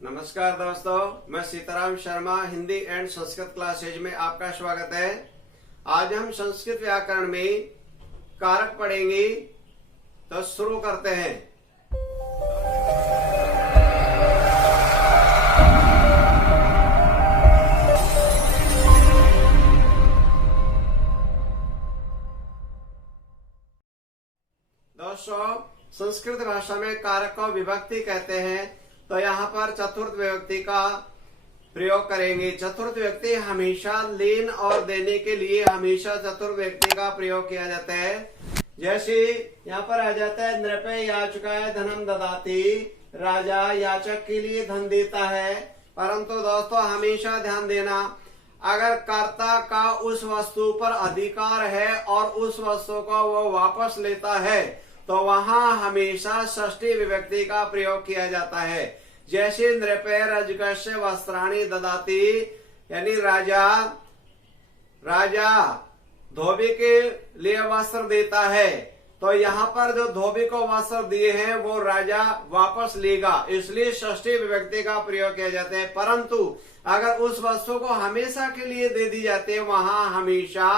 नमस्कार दोस्तों, मैं सीताराम शर्मा हिंदी एंड संस्कृत क्लासेज में आपका स्वागत है। आज हम संस्कृत व्याकरण में कारक पढ़ेंगे, तो शुरू करते हैं। दोस्तों, संस्कृत भाषा में कारक को विभक्ति कहते हैं, तो यहाँ पर चतुर्थ विभक्ति का प्रयोग करेंगे। चतुर्थ विभक्ति हमेशा लेन और देने के लिए हमेशा चतुर्थ विभक्ति का प्रयोग किया जाता है। जैसे यहाँ पर आ जाता है नृपे याचकाय धनम ददाति, राजा याचक के लिए धन देता है। परंतु दोस्तों हमेशा ध्यान देना, अगर कर्ता का उस वस्तु पर अधिकार है और उस वस्तु को वो वापस लेता है तो वहां हमेशा षष्ठी विभक्ति का प्रयोग किया जाता है। जैसे नृपे रजकस्य वस्त्राणि ददाति, यानी राजा धोबी के लिए वस्त्र देता है, तो यहाँ पर जो धोबी को वस्त्र दिए हैं वो राजा वापस लेगा, इसलिए षष्ठी विभक्ति का प्रयोग किया जाता है। परंतु अगर उस वस्तु को हमेशा के लिए दे दी जाती है वहां हमेशा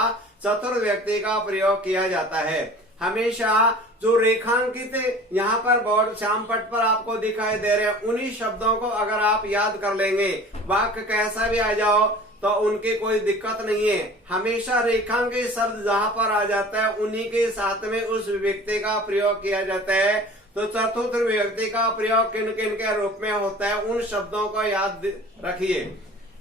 चतुर्थ विभक्ति का प्रयोग किया जाता है। हमेशा जो रेखांकित यहाँ पर बोर्ड श्यामपट पर आपको दिखाई दे रहे हैं, उन्हीं शब्दों को अगर आप याद कर लेंगे, वाक्य कैसा भी आ जाओ तो उनकी कोई दिक्कत नहीं है। हमेशा रेखांकित शब्द जहाँ पर आ जाता है उन्हीं के साथ में उस विभक्ति का प्रयोग किया जाता है। तो चतुर्थ विभक्ति का प्रयोग किन किन के रूप में होता है उन शब्दों को याद रखिए।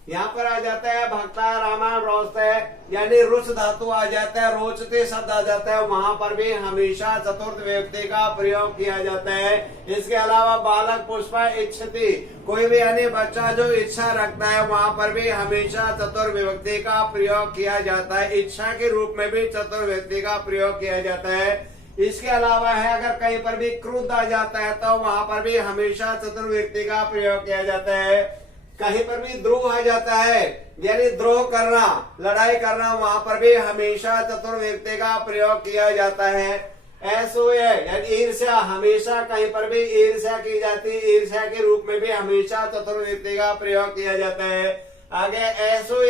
यहाँ पर आ जाता है भक्ता रामा रोचते, यानी रुच धातु आ जाता है, रोचते शब्द आ जाता है, वहां पर भी हमेशा चतुर्थ विभक्ति का प्रयोग किया जाता है। इसके अलावा बालक पुष्पा इच्छति, कोई भी यानी बच्चा जो इच्छा रखता है वहां पर भी हमेशा चतुर्थ विभक्ति का प्रयोग किया जाता है। इच्छा के रूप में भी चतुर्थ विभक्ति का प्रयोग किया जाता है। इसके अलावा है अगर कहीं पर भी क्रोध आ जाता है तो वहां पर भी हमेशा चतुर्थ विभक्ति का प्रयोग किया जाता है। कहीं पर भी द्रोह आ जाता है, यानी द्रोह करना, लड़ाई करना, वहां पर भी हमेशा चतुर्थ विभक्ति का प्रयोग किया जाता है। ऐसो यानी ईर्ष्या, हमेशा कहीं पर भी ईर्ष्या की जाती है, ईर्ष्या के रूप में भी हमेशा चतुर्थ विभक्ति का प्रयोग किया जाता है। आगे ऐसो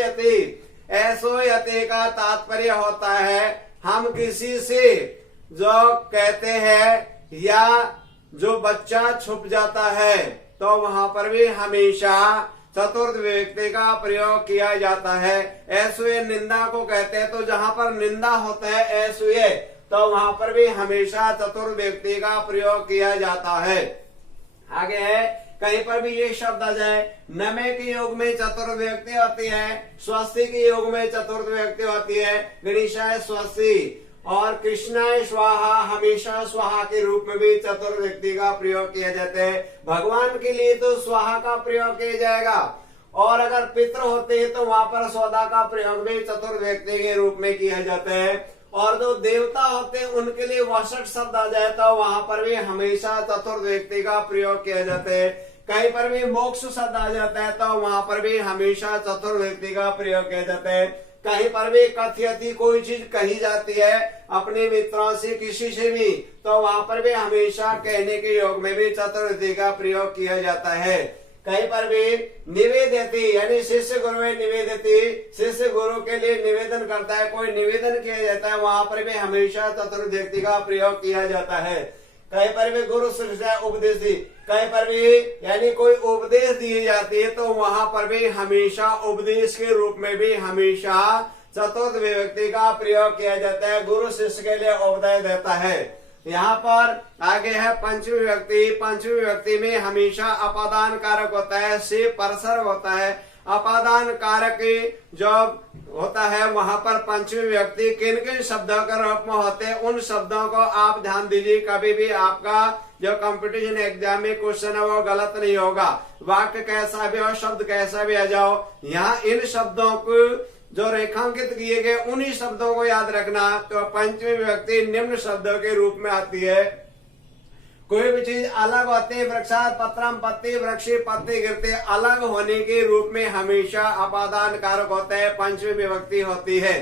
यति का तात्पर्य होता है हम किसी से जो कहते हैं या जो बच्चा छुप जाता है तो वहां पर भी हमेशा चतुर्थ विभक्ति का प्रयोग किया जाता है। ऐसुए निंदा को कहते हैं, तो जहां पर निंदा होता है ऐसुए, तो वहां पर भी हमेशा चतुर्थ विभक्ति का प्रयोग किया जाता है। आगे है कहीं पर भी ये शब्द आ जाए, नमे के योग में चतुर्थ विभक्ति होती है, स्वस्ति के योग में चतुर्थ विभक्ति होती है, गणेशाय स्वस्ति और कृष्णाय स्वाहा, हमेशा स्वाहा के रूप में भी चतुर्थ विभक्ति का प्रयोग किया जाता है। भगवान के लिए तो स्वाहा का प्रयोग किया जाएगा, और अगर पितृ होते हैं तो वहां पर सौदा का प्रयोग भी चतुर्थ विभक्ति के रूप में किया जाता है। और जो देवता होते हैं उनके लिए वसट शब्द आ जाए तो वहां पर भी हमेशा चतुर्थ विभक्ति का प्रयोग किया जाता है। कहीं पर भी मोक्ष शब्द आ जाता है तो वहां पर भी हमेशा चतुर्थ विभक्ति का प्रयोग किया जाता है। कहीं पर भी कथयति, कोई चीज कही जाती है अपने मित्रों से, किसी से भी, तो वहां पर भी हमेशा कहने के योग में भी चतुर्थ विभक्ति का प्रयोग किया जाता है। कहीं पर भी निवेदति, यानी शिष्य गुरु में निवेदति, शिष्य गुरु के लिए निवेदन करता है, कोई निवेदन किया जाता है, वहां पर भी हमेशा चतुर्थ विभक्ति का प्रयोग किया जाता है। कहीं पर भी गुरु शिष्य उपदेशी, कहीं पर भी यानी कोई उपदेश दिए जाती है तो वहां पर भी हमेशा उपदेश के रूप में भी हमेशा चतुर्थ विभक्ति का प्रयोग किया जाता है। गुरु शिष्य के लिए उपदेश देता है। यहाँ पर आगे है पंचमी विभक्ति। पंचमी विभक्ति में हमेशा अपादान कारक होता है, से परसर्ग होता है। अपादान कारक जो होता है वहां पर पंचमी विभक्ति किन किन शब्दों के रूप में होते हैं उन शब्दों को आप ध्यान दीजिए। कभी भी आपका जो कंपटीशन एग्जाम में क्वेश्चन है वो गलत नहीं होगा। वाक्य कैसा भी हो, शब्द कैसा भी आ जाओ, यहाँ इन शब्दों को जो रेखांकित किए गए उन्हीं शब्दों को याद रखना। तो पंचमी विभक्ति निम्न शब्दों के रूप में आती है। कोई भी चीज अलग होती है, वृक्षात पत्रम पत्ती, वृक्षी पत्ती गिरते, अलग होने के रूप में हमेशा अपादान कारक होता है, पंचमी विभक्ति होती है।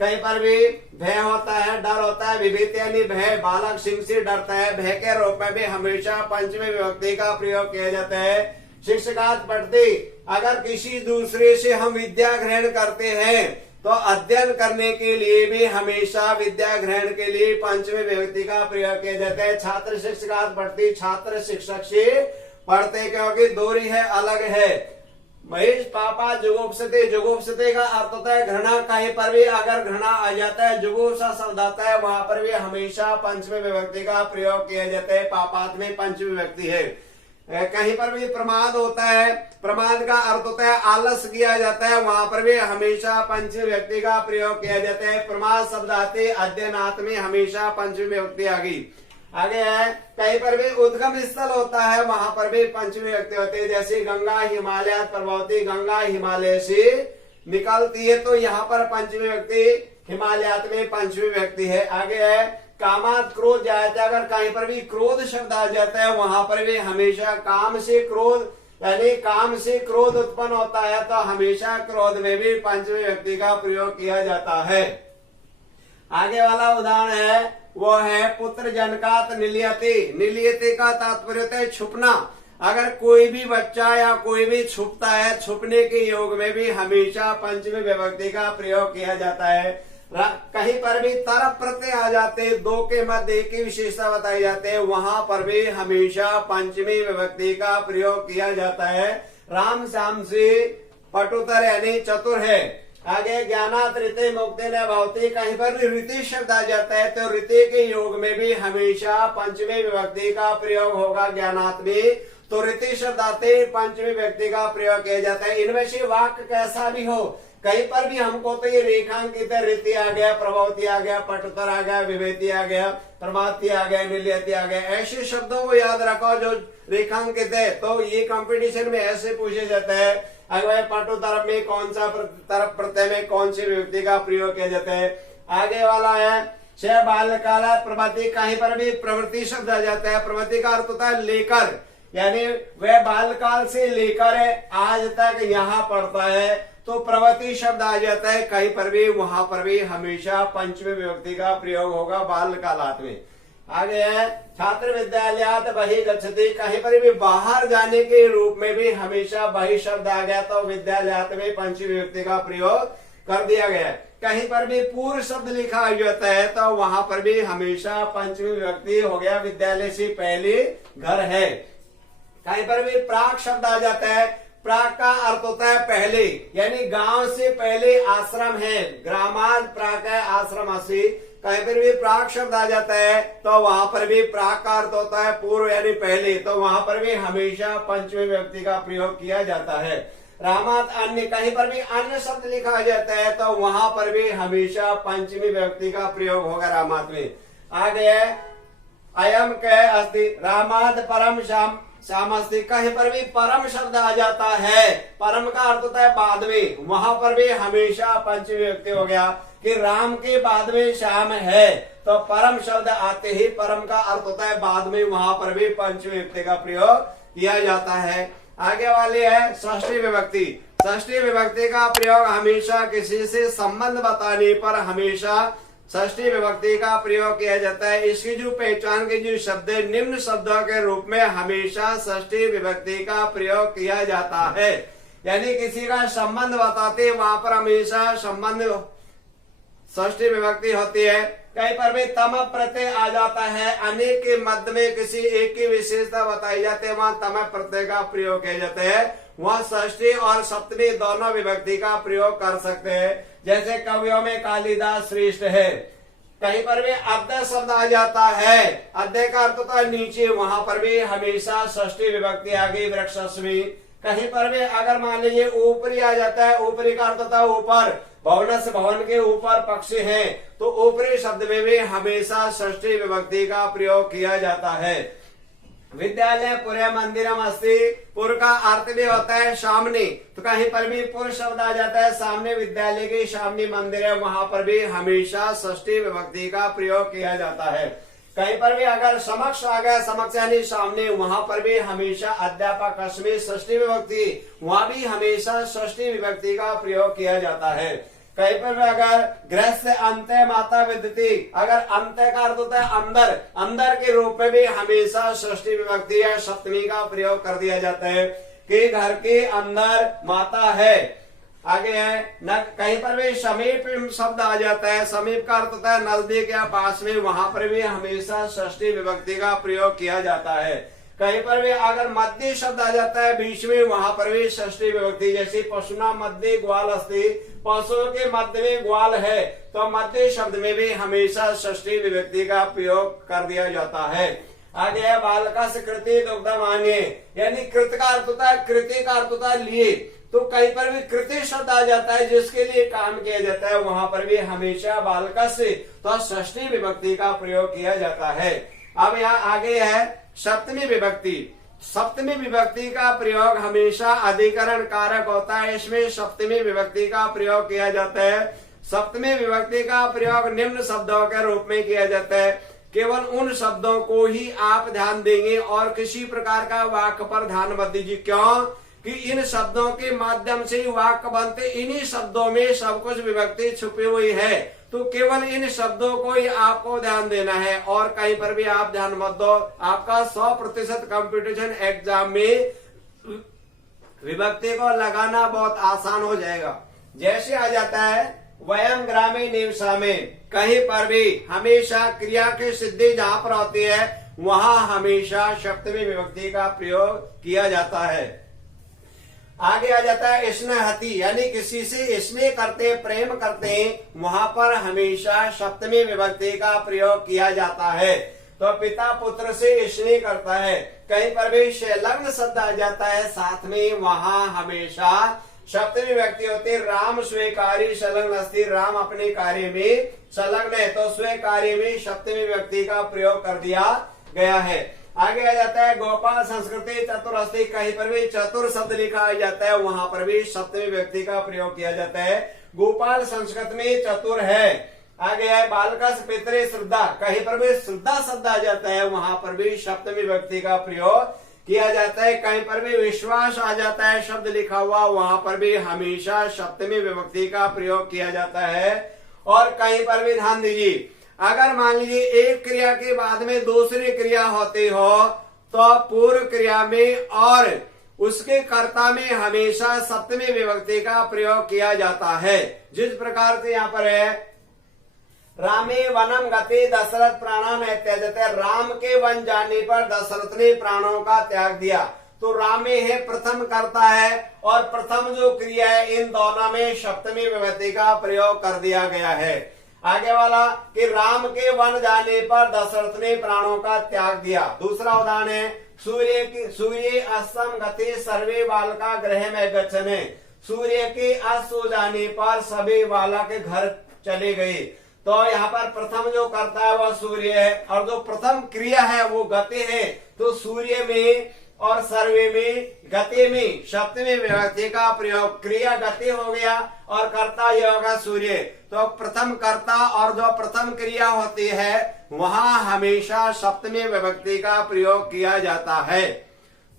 कहीं पर भी भय होता है, डर होता है, विभीति यानी भय, बालक सिंह से डरता है, भय के रूप में भी हमेशा पंचमी विभक्ति का प्रयोग किया जाता है। शिक्षकात् पठति। अगर किसी दूसरे से हम विद्या ग्रहण करते हैं तो अध्ययन करने के लिए भी हमेशा विद्या ग्रहण के लिए पंचमी विभक्ति का प्रयोग किया जाता है। छात्र शिक्षकात् पठति, छात्र शिक्षक से पढ़ते, क्योंकि दूरी है, अलग है। महेश पापा जुगुप्सते, जुगुप्सते का अर्थ होता है घृणा। कहीं पर भी अगर घृणा आ जाता है, जुगुप्सा शब्द आता है, वहां पर भी हमेशा पंचमी विभक्ति का प्रयोग किया जाता है। पापात में पंचमी विभक्ति है। कहीं पर भी प्रमाद होता है, प्रमाद का अर्थ होता है आलस किया जाता है, वहां पर भी हमेशा पंचमी विभक्ति का प्रयोग किया जाता है। प्रमाद शब्द आते अध्ययनात् में हमेशा पंचमी विभक्ति आ गई। आगे है, कहीं पर भी उद्गम स्थल होता है, वहां पर भी पंचमी विभक्ति होती है। जैसे गंगा हिमालय प्रभवती, गंगा हिमालय से निकलती है, तो यहाँ पर पंचमी विभक्ति हिमालयात में पंचमी विभक्ति है। आगे है, कामात क्रोध जाता है, अगर कहीं पर भी क्रोध शब्द आ जाता है, वहां पर भी हमेशा काम से क्रोध, यानी काम से क्रोध उत्पन्न होता है, तो हमेशा क्रोध में भी पंचमी विभक्ति का प्रयोग किया जाता है। आगे वाला उदाहरण है वो है पुत्र जनकात निलियते। निलियते का तात्पर्य होता है छुपना। अगर कोई भी बच्चा या कोई भी छुपता है, छुपने के योग में भी हमेशा पंचमी विभक्ति का प्रयोग किया जाता है। कहीं पर भी तरफ प्रत्यय आ जाते, दो के मध्य एक ही विशेषता बताई जाते हैं, वहां पर भी हमेशा पंचमी विभक्ति का प्रयोग किया जाता है। राम श्याम से पटुतर यानी चतुर है। आगे ज्ञानात ऋते मुक्ति न भवति, कहीं पर भी ऋति शब्द आ जाता है, तो ऋति के योग में भी हमेशा पंचमी विभक्ति का प्रयोग होगा। ज्ञानात में तो ऋति शब्द आते पंचमी विभक्ति का प्रयोग किया जाता है। इनमें से वाक्य कैसा भी हो, कहीं पर भी हमको तो ये रेखांकित रीति आ गया, प्रभवती आ गया, पटुतर आ गया, विभेति आ गया, प्रमाति आ गया, निलियति आ गया, ऐसे शब्दों को याद रखो जो रेखांकित है। तो ये कंपटीशन में ऐसे पूछे जाता है, अगर पटुतर में कौन सा तरफ प्रत्यय में कौन सी विभक्ति का प्रयोग किया जाता है। आगे वाला है छह बाल्यकाल प्रवृत्ति, कहीं पर भी प्रवृत्ति शब्द आ जाता है। प्रवृत्ति का अर्थ होता है लेकर, यानी वह बालकाल से लेकर आज तक यहाँ पढ़ता है, तो प्रवृत्ति शब्द आ जाता है। कहीं पर भी वहां पर भी हमेशा पंचमी विभक्ति का प्रयोग होगा बाल कालात में। आगे है छात्र विद्यालयात बहि गच्छति, कहीं पर भी बाहर जाने के रूप में भी हमेशा बहि शब्द आ गया, तो विद्यालयात में पंचमी विभक्ति का प्रयोग कर दिया गया। कहीं पर भी पूर्व शब्द लिखा जाता है, तो वहां पर भी हमेशा पंचमी विभक्ति हो गया, विद्यालय से पहले घर है। कहीं पर भी प्राक शब्द आ जाता है, प्राक का अर्थ होता है पहले, यानी गांव से पहले आश्रम है। ग्रामाद प्राक है आश्रम असी, कहीं पर भी प्राक शब्द आ जाता है, तो वहां पर भी प्राक का अर्थ होता है पूर्व यानी पहले, तो वहां पर भी हमेशा पंचमी विभक्ति का प्रयोग किया जाता है। रामात अन्य, कहीं पर भी अन्य शब्द लिखा जाता है, तो वहां पर भी हमेशा पंचमी विभक्ति का प्रयोग होगा रामात में। आगे अयम कह अस्ति, रामाद परम श्याम श्यामस्ति, कहीं पर भी परम शब्द आ जाता है, परम का अर्थ होता है बाद में, वहां पर भी हमेशा पंचमी विभक्ति हो गया कि राम के बाद में श्याम है, तो परम शब्द आते ही परम का अर्थ होता है बाद में, वहां पर भी पंचमी विभक्ति का प्रयोग किया जाता है। आगे वाले है षष्ठी विभक्ति। षष्ठी विभक्ति का प्रयोग हमेशा किसी से संबंध बताने पर हमेशा षष्ठी विभक्ति का प्रयोग किया जाता है। इसकी जो पहचान के जो शब्द है, निम्न शब्दों के रूप में हमेशा षष्ठी विभक्ति का प्रयोग किया जाता है, यानी किसी का संबंध बताते वहां पर हमेशा संबंध षष्ठी विभक्ति होती है। कहीं पर भी तम प्रत्यय आ जाता है, अनेक के मध्य में किसी एक की विशेषता बताई जाती है, वहां तम प्रत्यय का प्रयोग किया जाता है। वह षष्ठी और सप्तमी दोनों विभक्ति का प्रयोग कर सकते हैं, जैसे कवियों में कालिदास श्रेष्ठ है। कहीं पर भी अद्य शब्द आ जाता है, अद्य का अर्थ होता है नीचे, वहां पर भी हमेशा षष्ठी विभक्ति आ गई वृक्षस्मी। कहीं पर भी अगर मान लीजिए ऊपरी आ जाता है, ऊपरी का अर्थ होता है ऊपर, भवन से भवन के ऊपर पक्षी है, तो ऊपरी शब्द में भी हमेशा षष्ठी विभक्ति का प्रयोग किया जाता है। विद्यालय पुरे मंदिरम अस्ति, पुर का अर्थ भी होता है सामने, तो कहीं पर भी पुर शब्द आ जाता है, सामने विद्यालय के सामने मंदिर है, वहां पर भी हमेशा षष्ठी विभक्ति का प्रयोग किया जाता है। कहीं पर भी अगर समक्ष आ गया, समक्ष यानी सामने, वहां पर भी हमेशा अध्यापक अस्मि षष्ठी विभक्ति, वहां भी हमेशा षष्ठी विभक्ति का प्रयोग किया जाता है। कहीं पर भी अगर गृहस्थ अंत्य माता विद्यति, अगर अंत्य का अर्थ होता है अंदर, अंदर के रूप में भी हमेशा षष्ठी विभक्ति या सप्तमी का प्रयोग कर दिया जाता है। के घर के अंदर माता है। आगे है न कहीं पर भी समीप शब्द आ जाता है, समीप का अर्थ होता है नजदीक या पास में, वहां पर भी हमेशा षष्ठी विभक्ति का प्रयोग किया जाता है। कहीं पर भी अगर मध्य शब्द आ जाता है बीच में, वहां पर भी षष्ठी विभक्ति, जैसे पशुना मध्य ग्वाल अस्ति, पशुओं के मध्य में ग्वाल है, तो मध्य शब्द में भी हमेशा षष्ठी विभक्ति का प्रयोग कर दिया जाता है। आगे है बालकस कृति दुग्धमान्य, यानी कृत का अर्थ होता है, कृति का अर्थ होता है लिए, तो कहीं पर भी कृति शब्द आ जाता है जिसके लिए काम किया जाता है, वहां पर भी हमेशा बालकस तो षष्ठी विभक्ति का प्रयोग किया जाता है। अब यहाँ आगे है सप्तमी विभक्ति। सप्तमी विभक्ति का प्रयोग हमेशा अधिकरण कारक होता है, इसमें सप्तमी विभक्ति का प्रयोग किया जाता है। सप्तमी विभक्ति का प्रयोग निम्न शब्दों के रूप में किया जाता है। केवल उन शब्दों को ही आप ध्यान देंगे और किसी प्रकार का वाक्य पर ध्यान मत दीजिए। क्यों कि इन शब्दों के माध्यम से ही वाक्य बनते, इन्हीं शब्दों में सब कुछ विभक्ति छुपी हुई है, तो केवल इन शब्दों को ही आपको ध्यान देना है और कहीं पर भी आप ध्यान मत दो। आपका 100% कंपटीशन एग्जाम में विभक्ति को लगाना बहुत आसान हो जाएगा। जैसे आ जाता है वयम ग्रामे निवसामे, कहीं पर भी हमेशा क्रिया की सिद्धि जहां पर होती है वहां हमेशा सप्तमी विभक्ति का प्रयोग किया जाता है। आगे आ जाता है स्नेहति, यानी किसी से स्नेह करते, प्रेम करते, वहां पर हमेशा सप्तमी विभक्ति का प्रयोग किया जाता है। तो पिता पुत्र से स्नेह करता है, कहीं पर भी संलग्न शब्द आ जाता है साथ में, वहां हमेशा सप्तमी विभक्ति होती है। राम स्वीकारी संलग्न अस्ति, राम अपने कार्य में संलग्न है, तो स्वे कार्य में सप्तमी विभक्ति का प्रयोग कर दिया गया है। आगे आ जाता है गोपाल संस्कृति चतुर अस्ति, कहीं पर भी चतुर शब्द लिखा जाता है, वहां पर भी सप्तमी विभक्ति का प्रयोग किया जाता है। गोपाल संस्कृत में चतुर है। आगे है बालकस पितरे श्रद्धा, कहीं पर भी श्रद्धा शब्द आ जाता है, वहां पर भी सप्तमी विभक्ति का प्रयोग किया जाता है। कहीं पर भी विश्वास आ जाता है शब्द लिखा हुआ, वहां पर भी हमेशा सप्तमी विभक्ति का प्रयोग किया जाता है। और कहीं पर भी ध्यान दीजिए, अगर मान लीजिए एक क्रिया के बाद में दूसरी क्रिया होती हो तो पूर्व क्रिया में और उसके कर्ता में हमेशा सप्तमी विभक्ति का प्रयोग किया जाता है। जिस प्रकार से यहाँ पर है रामे वनम गते दशरथ प्राणा त्यजते, राम के वन जाने पर दशरथ ने प्राणों का त्याग दिया, तो रामे है प्रथम कर्ता है और प्रथम जो क्रिया है, इन दोनों में सप्तमी विभक्ति का प्रयोग कर दिया गया है। आगे वाला कि राम के वन जाने पर दशरथ ने प्राणों का त्याग दिया। दूसरा उदाहरण है सूर्य अस्तम गति सर्वे बालका ग्रह में गच्छने, सूर्य के अस्त हो जाने पर सभी बालक घर चले गए, तो यहाँ पर प्रथम जो करता है वह सूर्य है और जो प्रथम क्रिया है वो गति है, तो सूर्य में और सर्वे में गति में सप्तमी विभक्ति का प्रयोग, क्रिया गति हो गया और कर्ता यह होगा सूर्य, तो प्रथम कर्ता और जो प्रथम क्रिया होती है वहां हमेशा सप्तमी विभक्ति का प्रयोग किया जाता है।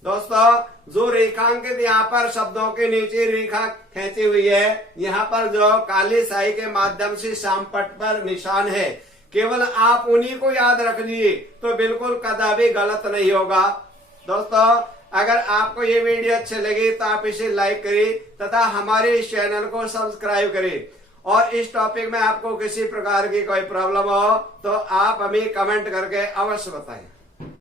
दोस्तों जो रेखांकित यहाँ पर शब्दों के नीचे रेखा खींची हुई है, यहाँ पर जो काली स्याही के माध्यम से शामपट पर निशान है, केवल आप उन्हीं को याद रख लीजिए तो बिल्कुल कदापि गलत नहीं होगा। दोस्तों अगर आपको ये वीडियो अच्छी लगी तो आप इसे लाइक करें तथा हमारे इस चैनल को सब्सक्राइब करें, और इस टॉपिक में आपको किसी प्रकार की कोई प्रॉब्लम हो तो आप हमें कमेंट करके अवश्य बताएं।